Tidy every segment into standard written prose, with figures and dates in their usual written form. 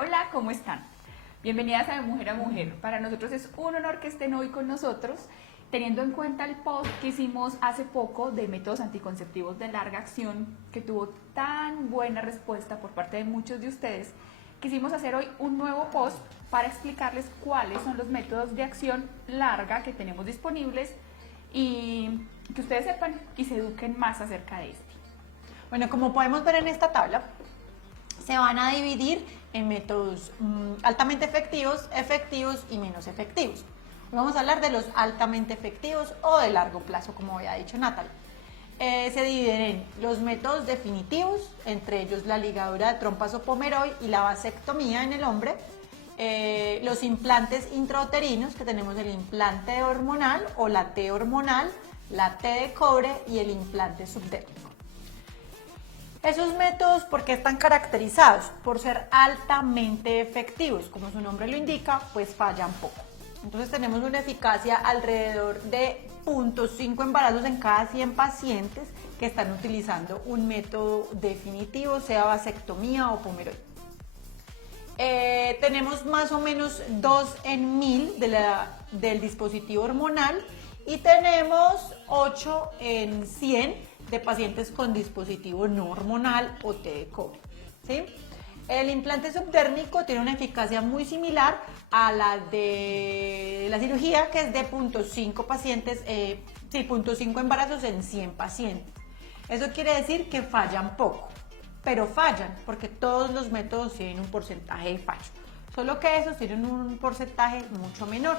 Hola, ¿cómo están? Bienvenidas a Mujer a Mujer. Para nosotros es un honor que estén hoy con nosotros, teniendo en cuenta el post que hicimos hace poco de métodos anticonceptivos de larga acción, que tuvo tan buena respuesta por parte de muchos de ustedes. Quisimos hacer hoy un nuevo post para explicarles cuáles son los métodos de acción larga que tenemos disponibles y que ustedes sepan y se eduquen más acerca de este. Bueno, como podemos ver en esta tabla, se van a dividir en métodos altamente efectivos, efectivos y menos efectivos. Vamos a hablar de los altamente efectivos o de largo plazo, como había dicho Natalie. Se dividen en los métodos definitivos, entre ellos la ligadura de trompas o pomeroy y la vasectomía en el hombre, los implantes intrauterinos, que tenemos el implante hormonal o la T hormonal, la T de cobre y el implante subdérmico. Esos métodos, ¿por qué están caracterizados? Por ser altamente efectivos, como su nombre lo indica, pues fallan poco. Entonces tenemos una eficacia alrededor de 0.5 embarazos en cada 100 pacientes que están utilizando un método definitivo, sea vasectomía o pomeroy. Tenemos más o menos 2 en 1000 del dispositivo hormonal y tenemos 8 en 100 de pacientes con dispositivo no hormonal o T de cobre, ¿sí? El implante subdérmico tiene una eficacia muy similar a la de la cirugía, que es de 0.5 pacientes, 0.5 embarazos en 100 pacientes. Eso quiere decir que fallan poco, pero fallan porque todos los métodos tienen un porcentaje de fallo, solo que esos tienen un porcentaje mucho menor.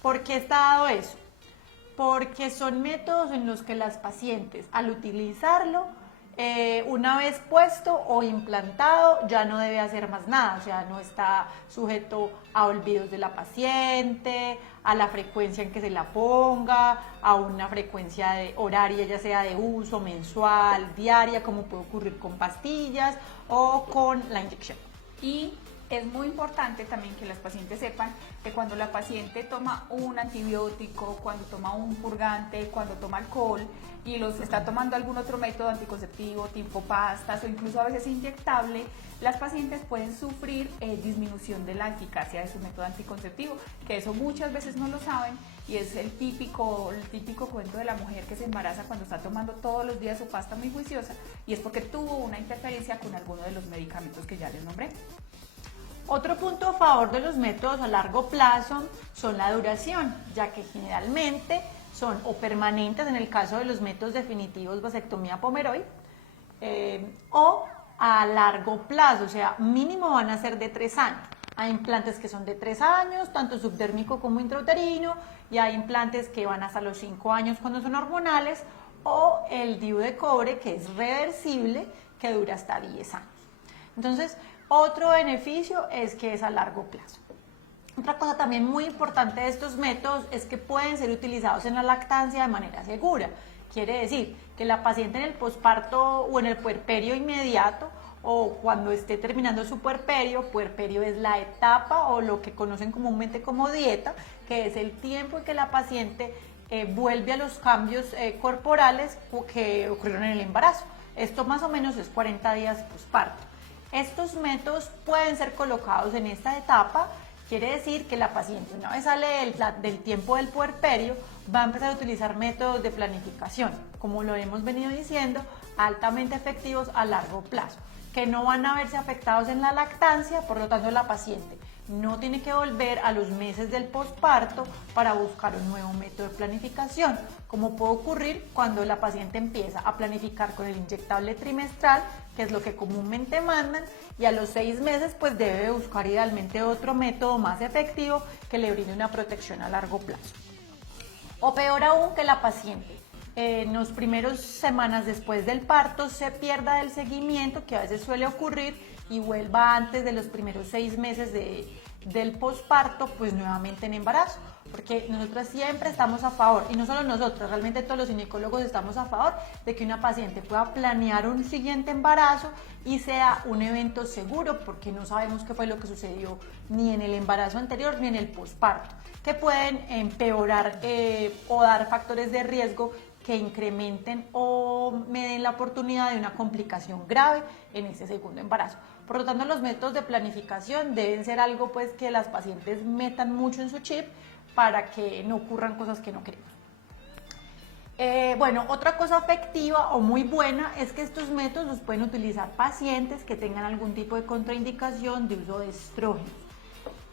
¿Por qué está dado eso? Porque son métodos en los que las pacientes, al utilizarlo, una vez puesto o implantado, ya no debe hacer más nada, o sea, no está sujeto a olvidos de la paciente, a la frecuencia en que se la ponga, a una frecuencia horaria, ya sea de uso mensual, diaria, como puede ocurrir con pastillas o con la inyección. Y es muy importante también que las pacientes sepan que cuando la paciente toma un antibiótico, cuando toma un purgante, cuando toma alcohol y los está tomando algún otro método anticonceptivo tipo pastas o incluso a veces inyectable, las pacientes pueden sufrir disminución de la eficacia de su método anticonceptivo, que eso muchas veces no lo saben y es el típico cuento de la mujer que se embaraza cuando está tomando todos los días su pasta muy juiciosa y es porque tuvo una interferencia con alguno de los medicamentos que ya les nombré. Otro punto a favor de los métodos a largo plazo son la duración, ya que generalmente son o permanentes en el caso de los métodos definitivos vasectomía pomeroy o a largo plazo, o sea, mínimo van a ser de 3 años. Hay implantes que son de 3 años, tanto subdérmico como intrauterino, y hay implantes que van hasta los 5 años cuando son hormonales, o el DIU de cobre, que es reversible, que dura hasta 10 años. Entonces, otro beneficio es que es a largo plazo. Otra cosa también muy importante de estos métodos es que pueden ser utilizados en la lactancia de manera segura. Quiere decir que la paciente en el posparto o en el puerperio inmediato o cuando esté terminando su puerperio es la etapa o lo que conocen comúnmente como dieta, que es el tiempo en que la paciente vuelve a los cambios corporales que ocurrieron en el embarazo. Esto más o menos es 40 días posparto. Estos métodos pueden ser colocados en esta etapa, quiere decir que la paciente una vez sale del tiempo del puerperio va a empezar a utilizar métodos de planificación, como lo hemos venido diciendo, altamente efectivos a largo plazo, que no van a verse afectados en la lactancia, por lo tanto la paciente no tiene que volver a los meses del posparto para buscar un nuevo método de planificación, como puede ocurrir cuando la paciente empieza a planificar con el inyectable trimestral, que es lo que comúnmente mandan, y a los 6 meses pues debe buscar idealmente otro método más efectivo que le brinde una protección a largo plazo. O peor aún, que la paciente en los primeros semanas después del parto se pierda del seguimiento, que a veces suele ocurrir, y vuelva antes de los primeros 6 meses del posparto, pues nuevamente en embarazo. Porque nosotras siempre estamos a favor, y no solo nosotros, realmente todos los ginecólogos estamos a favor de que una paciente pueda planear un siguiente embarazo y sea un evento seguro, porque no sabemos qué fue lo que sucedió ni en el embarazo anterior ni en el posparto, que pueden empeorar o dar factores de riesgo que incrementen o me den la oportunidad de una complicación grave en ese segundo embarazo. Por lo tanto, los métodos de planificación deben ser algo pues que las pacientes metan mucho en su chip para que no ocurran cosas que no queremos. Bueno, otra cosa efectiva o muy buena es que estos métodos los pueden utilizar pacientes que tengan algún tipo de contraindicación de uso de estrógenos.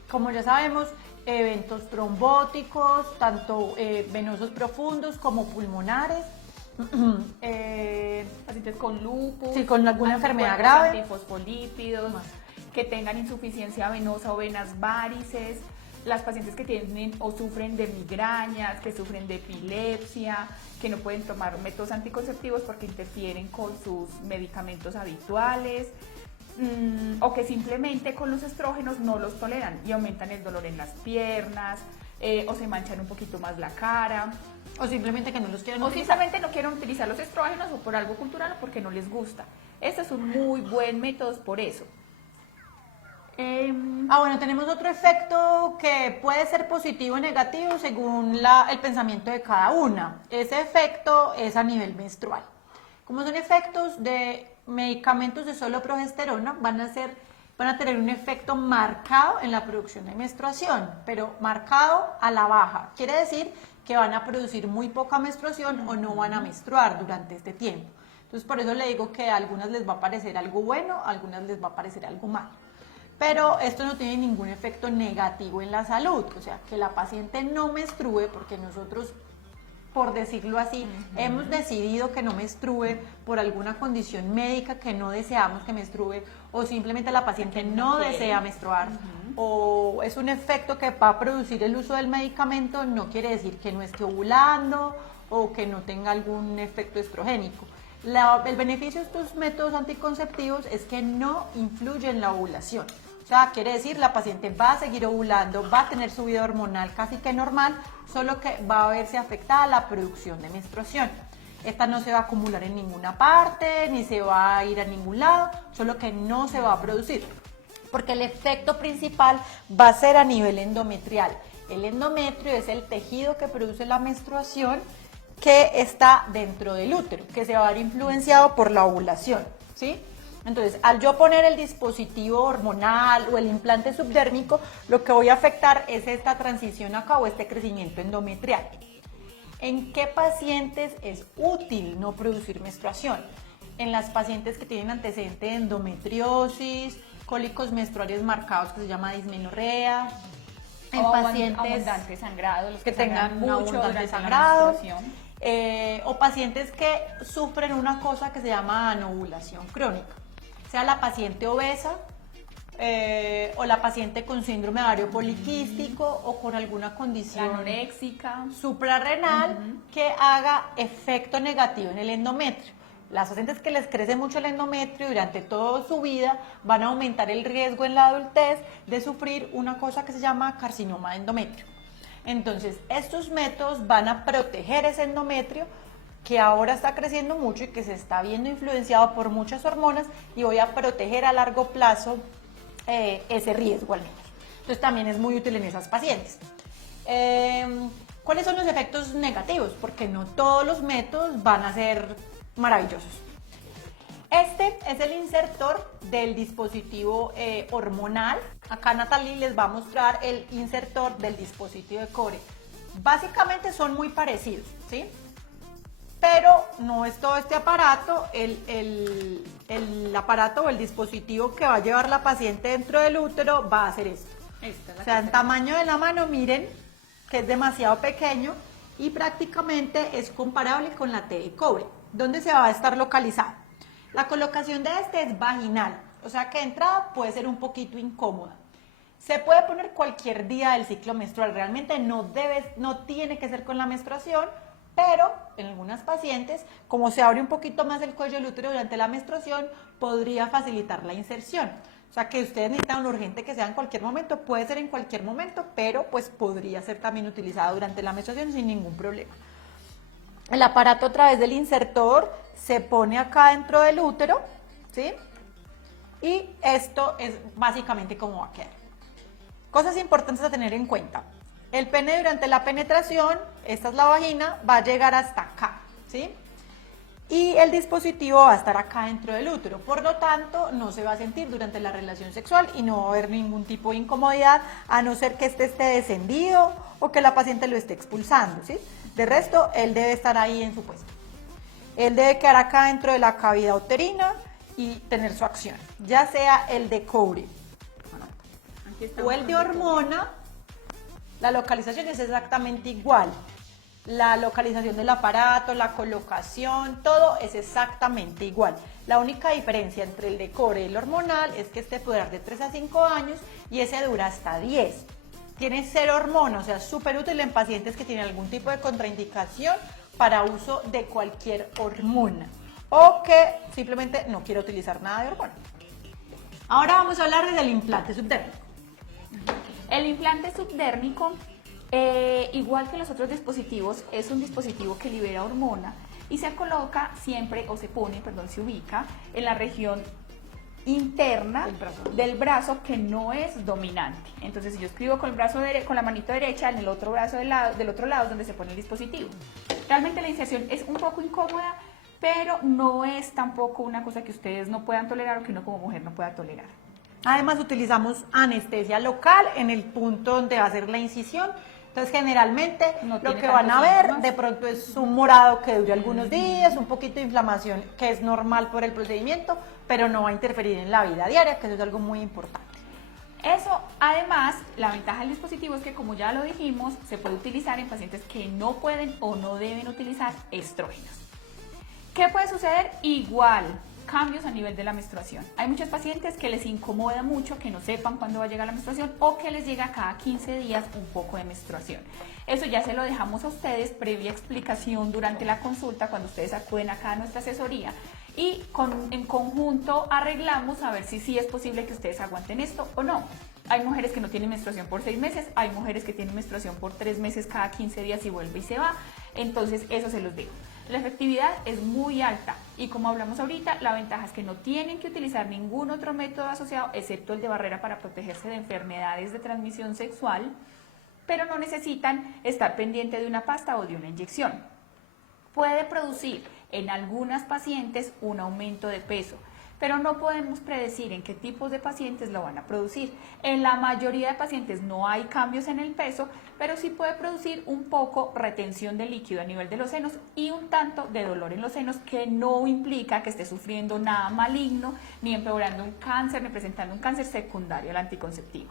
Como ya sabemos, eventos trombóticos, tanto venosos profundos como pulmonares, Pacientes con lupus, sí, con alguna enfermedad grave, antifosfolípidos, que tengan insuficiencia venosa o venas varices, las pacientes que tienen o sufren de migrañas, que sufren de epilepsia, que no pueden tomar métodos anticonceptivos porque interfieren con sus medicamentos habituales, o que simplemente con los estrógenos no los toleran y aumentan el dolor en las piernas, o se manchan un poquito más la cara. o simplemente que no los quieren O utilizar. simplemente no quieren utilizar los estrógenos o por algo cultural o porque no les gusta. Este es un muy buen método por eso. Bueno, tenemos otro efecto que puede ser positivo o negativo según el pensamiento de cada una. Ese efecto es a nivel menstrual. Como son efectos de medicamentos de solo progesterona, van a tener un efecto marcado en la producción de menstruación, pero marcado a la baja. Quiere decir que van a producir muy poca menstruación o no van a menstruar durante este tiempo. Entonces, por eso le digo que a algunas les va a parecer algo bueno, a algunas les va a parecer algo malo. Pero esto no tiene ningún efecto negativo en la salud, o sea, que la paciente no menstrue, porque nosotros, por decirlo así, hemos decidido que no menstrue por alguna condición médica que no deseamos que menstrue, o simplemente la paciente no desea menstruar, o es un efecto que va a producir el uso del medicamento, no quiere decir que no esté ovulando o que no tenga algún efecto estrogénico. El beneficio de estos métodos anticonceptivos es que no influye en la ovulación. O sea, quiere decir la paciente va a seguir ovulando, va a tener su vida hormonal casi que normal, solo que va a verse afectada la producción de menstruación. Esta no se va a acumular en ninguna parte, ni se va a ir a ningún lado, solo que no se va a producir. Porque el efecto principal va a ser a nivel endometrial. El endometrio es el tejido que produce la menstruación que está dentro del útero, que se va a ver influenciado por la ovulación, ¿sí? Entonces, al yo poner el dispositivo hormonal o el implante subdérmico, lo que voy a afectar es esta transición acá o este crecimiento endometrial. ¿En qué pacientes es útil no producir menstruación? En las pacientes que tienen antecedente de endometriosis, cólicos menstruales marcados que se llama dismenorrea, en pacientes abundante sangrado, los que tengan un mucho abundante durante la sangrado, menstruación. o pacientes que sufren una cosa que se llama anovulación crónica, sea la paciente obesa o la paciente con síndrome ovario poliquístico o con alguna condición Anoréxica. suprarrenal que haga efecto negativo en el endometrio. Las pacientes que les crece mucho el endometrio durante toda su vida van a aumentar el riesgo en la adultez de sufrir una cosa que se llama carcinoma de endometrio. Entonces, estos métodos van a proteger ese endometrio que ahora está creciendo mucho y que se está viendo influenciado por muchas hormonas, y voy a proteger a largo plazo ese riesgo al menos. Entonces, también es muy útil en esas pacientes. ¿Cuáles son los efectos negativos? Porque no todos los métodos van a ser maravillosos. Este es el insertor del dispositivo hormonal. Acá Natalie les va a mostrar el insertor del dispositivo de cobre. Básicamente son muy parecidos, ¿sí? Pero no es todo este aparato, el aparato o el dispositivo que va a llevar la paciente dentro del útero va a hacer esto. O sea, en tamaño de la mano, miren que es demasiado pequeño y prácticamente es comparable con la T de cobre. ¿Dónde se va a estar localizado? La colocación de este es vaginal, o sea que de entrada puede ser un poquito incómoda. Se puede poner cualquier día del ciclo menstrual, realmente no tiene que ser con la menstruación, pero en algunas pacientes, como se abre un poquito más el cuello del útero durante la menstruación, podría facilitar la inserción. O sea que ustedes necesitan un urgente que sea en cualquier momento, puede ser en cualquier momento, pero pues podría ser también utilizado durante la menstruación sin ningún problema. El aparato a través del insertor se pone acá dentro del útero, ¿sí? Y esto es básicamente cómo va a quedar. Cosas importantes a tener en cuenta. El pene durante la penetración, esta es la vagina, va a llegar hasta acá, ¿sí? y el dispositivo va a estar acá dentro del útero, por lo tanto no se va a sentir durante la relación sexual y no va a haber ningún tipo de incomodidad, a no ser que este esté descendido o que la paciente lo esté expulsando, ¿sí? De resto, él debe estar ahí en su puesto. Él debe quedar acá dentro de la cavidad uterina y tener su acción, ya sea el de cobre o el de hormona. La localización es exactamente igual. La localización del aparato, la colocación, todo es exactamente igual. La única diferencia entre el de cobre y el hormonal es que este puede dar de 3 a 5 años y ese dura hasta 10. Tiene 0 hormona, o sea, súper útil en pacientes que tienen algún tipo de contraindicación para uso de cualquier hormona o que simplemente no quiere utilizar nada de hormona. Ahora vamos a hablar del implante subdérmico. El implante subdérmico, igual que los otros dispositivos, es un dispositivo que libera hormona y se coloca siempre, o se pone, perdón, se ubica en la región interna del brazo que no es dominante. Entonces, si yo escribo con el brazo con la manito derecha, en el otro brazo del otro lado es donde se pone el dispositivo. Realmente la inserción es un poco incómoda, pero no es tampoco una cosa que ustedes no puedan tolerar o que uno como mujer no pueda tolerar. Además utilizamos anestesia local en el punto donde va a ser la incisión. Entonces generalmente No lo tiene que van a tantos ver síntomas. de pronto es un morado que dure algunos días, un poquito de inflamación que es normal por el procedimiento, pero no va a interferir en la vida diaria, que eso es algo muy importante. Eso, además, la ventaja del dispositivo es que, como ya lo dijimos, se puede utilizar en pacientes que no pueden o no deben utilizar estrógenos. ¿Qué puede suceder? Igual, cambios a nivel de la menstruación. Hay muchos pacientes que les incomoda mucho que no sepan cuándo va a llegar la menstruación o que les llega cada 15 días un poco de menstruación. Eso ya se lo dejamos a ustedes previa explicación durante la consulta cuando ustedes acuden acá a nuestra asesoría y en conjunto arreglamos a ver si sí es posible que ustedes aguanten esto o no. Hay mujeres que no tienen menstruación por 6 meses, hay mujeres que tienen menstruación por 3 meses cada 15 días y vuelve y se va. Entonces eso se los digo. La efectividad es muy alta y como hablamos ahorita, la ventaja es que no tienen que utilizar ningún otro método asociado excepto el de barrera para protegerse de enfermedades de transmisión sexual, pero no necesitan estar pendiente de una pasta o de una inyección. Puede producir en algunas pacientes un aumento de peso, pero no podemos predecir en qué tipos de pacientes lo van a producir. En la mayoría de pacientes no hay cambios en el peso, pero sí puede producir un poco retención de líquido a nivel de los senos y un tanto de dolor en los senos que no implica que esté sufriendo nada maligno, ni empeorando un cáncer, ni presentando un cáncer secundario al anticonceptivo.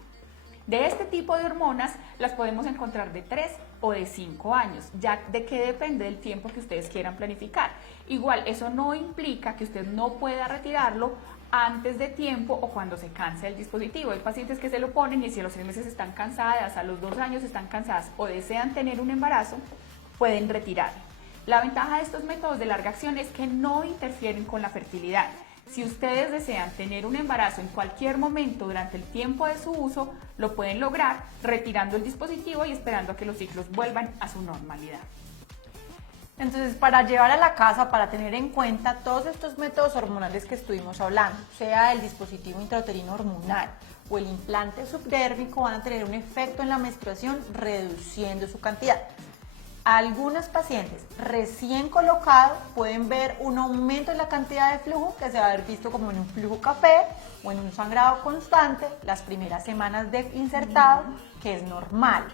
De este tipo de hormonas las podemos encontrar de 3 o de 5 años, ya de que depende del tiempo que ustedes quieran planificar. Igual, eso no implica que usted no pueda retirarlo antes de tiempo o cuando se canse el dispositivo. Hay pacientes que se lo ponen y si a los 6 meses están cansadas, a los 2 años están cansadas o desean tener un embarazo, pueden retirarlo. La ventaja de estos métodos de larga acción es que no interfieren con la fertilidad. Si ustedes desean tener un embarazo en cualquier momento durante el tiempo de su uso, lo pueden lograr retirando el dispositivo y esperando a que los ciclos vuelvan a su normalidad. Entonces, para llevar a la casa, para tener en cuenta todos estos métodos hormonales que estuvimos hablando, sea el dispositivo intrauterino hormonal o el implante subdérmico, van a tener un efecto en la menstruación reduciendo su cantidad. Algunas pacientes recién colocado pueden ver un aumento en la cantidad de flujo que se va a ver visto como en un flujo café o en un sangrado constante las primeras semanas de insertado, que es normal.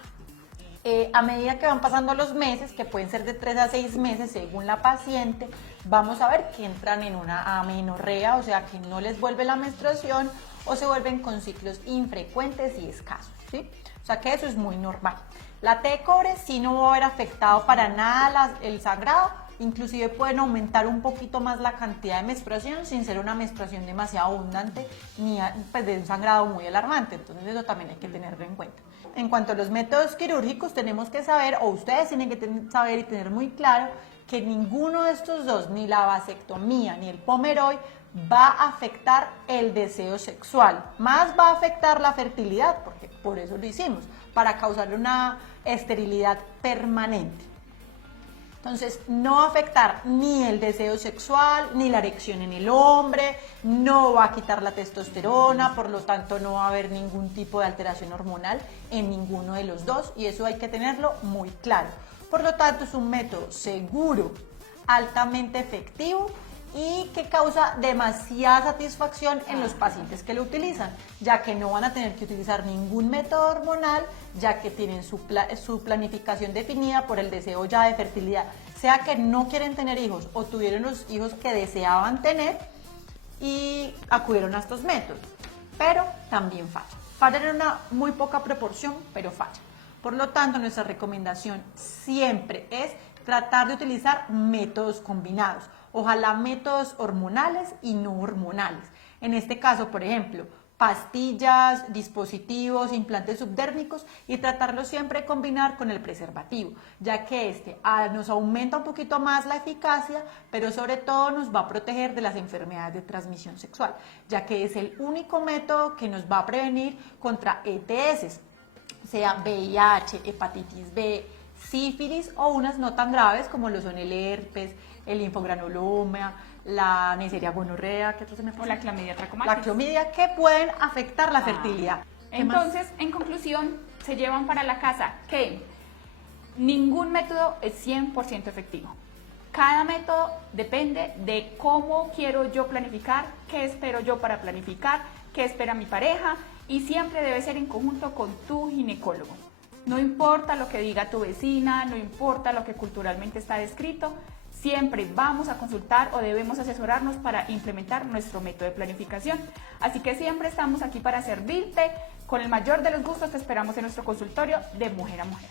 A medida que van pasando los meses, que pueden ser de 3 a 6 meses según la paciente, vamos a ver que entran en una amenorrea, o sea que no les vuelve la menstruación o se vuelven con ciclos infrecuentes y escasos, ¿sí? O sea que eso es muy normal. La T de cobre sí no va a haber afectado para nada el sangrado, inclusive pueden aumentar un poquito más la cantidad de menstruación sin ser una menstruación demasiado abundante ni pues, de un sangrado muy alarmante, entonces eso también hay que tenerlo en cuenta. En cuanto a los métodos quirúrgicos, tenemos que saber, o ustedes tienen que saber y tener muy claro, que ninguno de estos dos, ni la vasectomía ni el pomeroy, va a afectar el deseo sexual, más va a afectar la fertilidad, porque por eso lo hicimos, para causar una esterilidad permanente. Entonces, no va a afectar ni el deseo sexual, ni la erección en el hombre, no va a quitar la testosterona, por lo tanto no va a haber ningún tipo de alteración hormonal en ninguno de los dos y eso hay que tenerlo muy claro. Por lo tanto, es un método seguro, altamente efectivo y que causa demasiada satisfacción en los pacientes que lo utilizan, ya que no van a tener que utilizar ningún método hormonal, ya que tienen su planificación definida por el deseo ya de fertilidad, sea que no quieren tener hijos o tuvieron los hijos que deseaban tener y acudieron a estos métodos, pero también falla. Falla en una muy poca proporción, pero falla. Por lo tanto, nuestra recomendación siempre es tratar de utilizar métodos combinados, ojalá métodos hormonales y no hormonales. En este caso, por ejemplo, pastillas, dispositivos, implantes subdérmicos y tratarlo siempre de combinar con el preservativo, ya que este nos aumenta un poquito más la eficacia, pero sobre todo nos va a proteger de las enfermedades de transmisión sexual, ya que es el único método que nos va a prevenir contra ETS, sea VIH, hepatitis B, sífilis o unas no tan graves como lo son el herpes, el linfogranuloma, la Neisseria gonorrea, ¿qué otro se me pasa? O la clamidia trachomatis. La clamidia, que pueden afectar la fertilidad. Entonces, en conclusión, se llevan para la casa que ningún método es 100% efectivo. Cada método depende de cómo quiero yo planificar, qué espero yo para planificar, qué espera mi pareja, y siempre debe ser en conjunto con tu ginecólogo. No importa lo que diga tu vecina, no importa lo que culturalmente está descrito, siempre vamos a consultar o debemos asesorarnos para implementar nuestro método de planificación. Así que siempre estamos aquí para servirte. Con el mayor de los gustos te esperamos en nuestro consultorio de Mujer a Mujer.